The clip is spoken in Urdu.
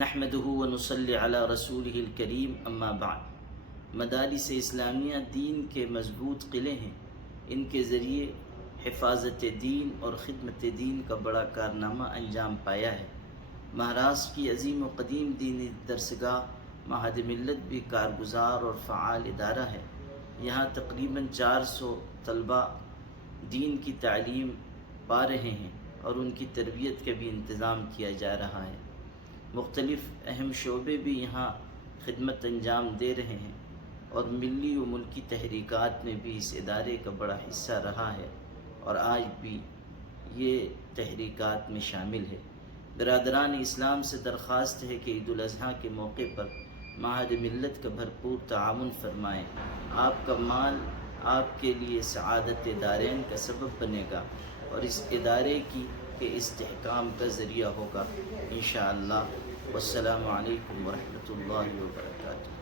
نحمده ونصلی علی رسولہ الکریم اما بعد۔ مدارس اسلامیہ دین کے مضبوط قلعے ہیں۔ ان کے ذریعے حفاظت دین اور خدمت دین کا بڑا کارنامہ انجام پایا ہے۔ مہاراشٹر کی عظیم و قدیم دینی درسگاہ معہد ملت بھی کارگزار اور فعال ادارہ ہے۔ یہاں تقریباً 400 طلباء دین کی تعلیم پا رہے ہیں اور ان کی تربیت کا بھی انتظام کیا جا رہا ہے۔ مختلف اہم شعبے بھی یہاں خدمت انجام دے رہے ہیں اور ملی و ملکی تحریکات میں بھی اس ادارے کا بڑا حصہ رہا ہے اور آج بھی یہ تحریکات میں شامل ہے۔ برادران اسلام سے درخواست ہے کہ عید الاضحیٰ کے موقع پر معہد ملت کا بھرپور تعاون فرمائیں۔ آپ کا مال آپ کے لیے سعادت دارین کا سبب بنے گا اور اس ادارے کے استحکام کا ذریعہ ہوگا انشاءاللہ۔ والسلام علیکم ورحمۃ اللہ وبرکاتہ۔